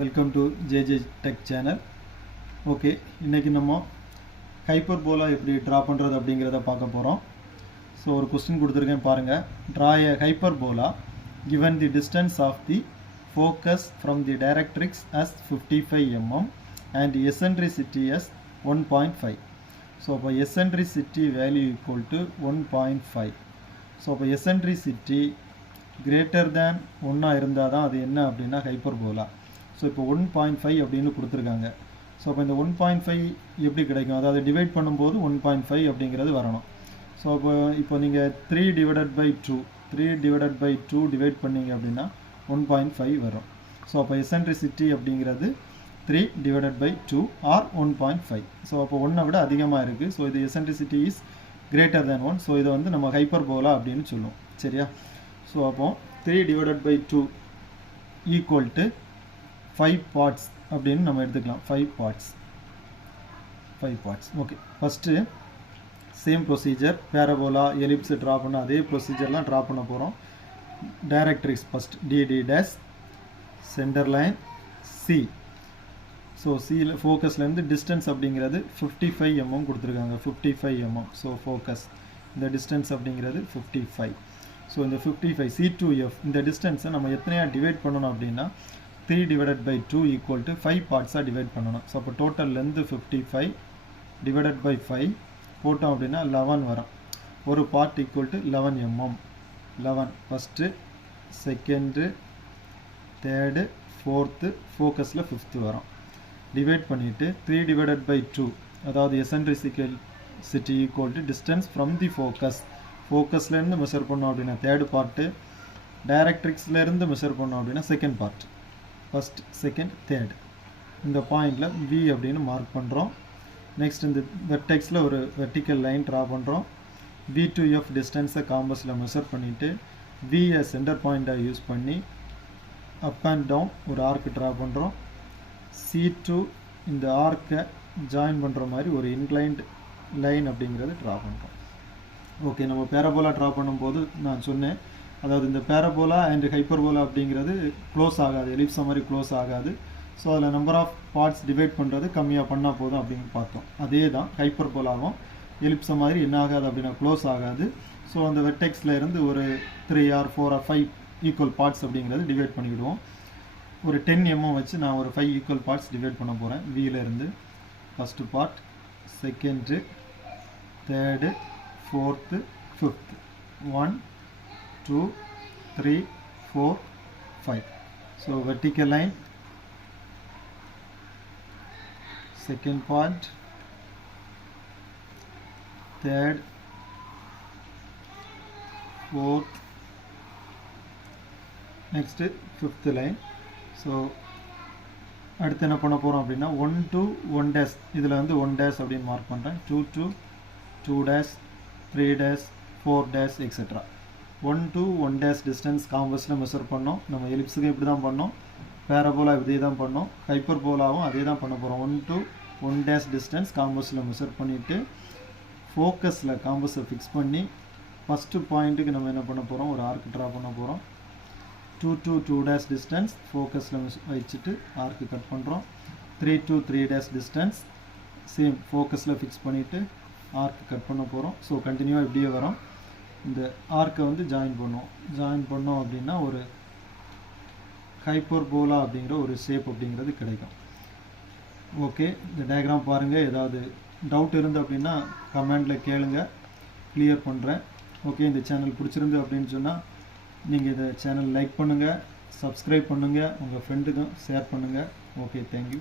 Welcome to JJ tech channel. Okay, இன்றைக்கி நம்ம hyperbola எப்படி ட்ரா பண்ணுறது அப்படிங்கிறத பார்க்க போகிறோம். ஸோ ஒரு கொஸ்டின் கொடுத்துருக்கேன் பாருங்கள். Draw a hyperbola given the distance of the focus from the directrix as 55 mm and eccentricity as 1.5. So அப்போ eccentricity value equal to 1.5. So அப்போ eccentricity greater than 1 இருந்தால் தான் அது என்ன அப்படின்னா ஹைப்பர்போலா. ஸோ இப்போ 1.5 அப்படின்னு கொடுத்துருக்காங்க. ஸோ அப்போ இந்த 1.5 எப்படி கிடைக்கும், அதாவது டிவைட் பண்ணும்போது 1.5 அப்படிங்கிறது வரணும். ஸோ இப்போ நீங்கள் 3 divided by 2 டிவைட் பண்ணிங்க அப்படின்னா 1.5 வரும். ஸோ அப்போ எசென்ட்ரிசிட்டி அப்படிங்கிறது 3 divided by 2 ஆர் 1.5. ஸோ அப்போ 1 விட அதிகமாக இருக்குது. ஸோ இது eccentricity is greater than 1. So இதை வந்து நம்ம ஹைப்பர்போலா அப்படின்னு சொல்லுவோம். சரியா? ஸோ அப்போ 3 divided by 2 equal to 5 parts அப்படின்னு நம்ம எடுத்துக்கலாம். 5 parts. Okay, first same procedure, parabola ellipse draw பண்ண அதே ப்ரொசீஜர்லாம் ட்ரா பண்ண போகிறோம். Directrix first DD dash, centre line C. So சியில் ஃபோக்கஸ்லேருந்து டிஸ்டன்ஸ் அப்படிங்கிறது 55 mm கொடுத்துருக்காங்க. 55 mm. ஸோ ஃபோக்கஸ் இந்த டிஸ்டன்ஸ் அப்படிங்கிறது 55. ஸோ இந்த 55 C2F இந்த டிஸ்டன்ஸை நம்ம எத்தனையாக டிவைட் பண்ணணும் அப்படின்னா 3 divided by 2 equal to 5 பார்ட்ஸாக டிவைட் பண்ணணும். ஸோ அப்போ டோட்டல் லென்த்து 55 divided by 5 போட்டோம் அப்படின்னா 11 வரும். ஒரு part equal to 11 mm. 11 first, second, third, fourth, ஃபோக்கஸில் 5th வரும். டிவைட் பண்ணிவிட்டு 3 divided by 2 அதாவது eccentricity equal to distance from the focus. ஃபோக்கஸ்லேருந்து மெஷர் பண்ணோம் அப்படின்னா தேர்டு பார்ட்டு, டைரக்ட்ரிக்ஸ்லேருந்து மெஷர் பண்ணோம் அப்படின்னா second part. First, second, third. இந்த பாயிண்டில் V அப்படின்னு மார்க் பண்ணுறோம். நெக்ஸ்ட் இந்த வெர்டெக்ஸில் ஒரு வெர்டிக்கல் லைன் ட்ரா பண்ணுறோம். V2F டிஸ்டன்ஸை காம்பஸில் மெஷர் பண்ணிவிட்டு Vயை சென்டர் பாயிண்ட்டாக யூஸ் பண்ணி அப் அண்ட் டவுன் ஒரு ஆர்க் ட்ரா பண்ணுறோம். C2 இந்த ஆர்க்கை ஜாயின் பண்ணுற மாதிரி ஒரு இன்க்ளைன்ட் லைன் அப்படிங்கிறது ட்ரா பண்ணுறோம். ஓகே, நம்ம பேரபோலா ட்ரா பண்ணும்போது நான் சொன்னேன், அதாவது இந்த பேரபோலா அண்ட் ஹைப்பர்போலா அப்படிங்கிறது க்ளோஸ் ஆகாது, எலிப்ஸை மாதிரி க்ளோஸ் ஆகாது. ஸோ அதில் நம்பர் ஆஃப் பார்ட்ஸ் டிவைட் பண்ணுறது கம்மியாக பண்ணால் போதும் அப்படின்னு பார்த்தோம். அதே தான் ஹைப்பர்போலாவும் எலிப்ஸை மாதிரி என்ன ஆகாது அப்படின்னா க்ளோஸ் ஆகாது. ஸோ அந்த வெர்டெக்ஸில் இருந்து ஒரு 3 or 4 or 5 ஈக்குவல் பார்ட்ஸ் அப்படிங்கிறது டிவைட் பண்ணிவிடுவோம். ஒரு 10 mm வச்சு நான் ஒரு 5 ஈக்குவல் பார்ட்ஸ் டிவைட் பண்ண போகிறேன். வியிலேருந்து first part, second, third, fourth, 5th. 1 2 3 4 5. So vertical line, second part, third, fourth, next 5th line. So அடுத்து என்ன பண்ண போகிறோம் அப்படின்னா 1 to 1 dash, இதில் வந்து 1 dash அப்படின்னு மார்க் பண்ணுறேன். 2 to 2 dash, 3 dash, 4 dash etcetera. 1 to 1 dash distance காம்பஸில் மெஷர் பண்ணோம். நம்ம எலிப்ஸுக்கு இப்படி தான் பண்ணோம், பேரபோலா இதே தான் பண்ணோம், ஹைப்பர்போலாவும் அதே தான் பண்ண போகிறோம். 1 to 1 dash டிஸ்டன்ஸ் காம்பஸில் மெஷர் பண்ணிவிட்டு ஃபோக்கஸில் காம்பஸை ஃபிக்ஸ் பண்ணி ஃபஸ்ட்டு பாயிண்ட்டுக்கு நம்ம என்ன பண்ண போகிறோம், ஒரு ஆர்க் ட்ரா பண்ண போகிறோம். 2 to 2 dash டிஸ்டன்ஸ் ஃபோக்கஸில் வச்சுட்டு ஆர்க்கு கட் பண்ணுறோம். 3 to 3 dash டிஸ்டன்ஸ் சேம் ஃபோக்கஸில் ஃபிக்ஸ் பண்ணிவிட்டு ஆர்க்கு கட் பண்ண போகிறோம். ஸோ கண்டினியூவாக இப்படியே வரோம். இந்த ஆர்க்கை வந்து ஜாயின் பண்ணோம் அப்படின்னா ஒரு ஹைப்பர்போலா அப்படிங்கிற ஒரு ஷேப் அப்படிங்கிறது கிடைக்கும். ஓகே, இந்த டயக்ராம் பாருங்கள். ஏதாவது டவுட் இருந்து அப்படின்னா கமெண்டில் கேளுங்க, கிளியர் பண்ணுறேன். ஓகே, இந்த சேனல் பிடிச்சிருந்து அப்படின்னு சொன்னால் நீங்கள் இந்த சேனல் லைக் பண்ணுங்கள், சப்ஸ்கிரைப் பண்ணுங்கள், உங்கள் ஃப்ரெண்டுக்கும் ஷேர் பண்ணுங்கள். Okay, thank you.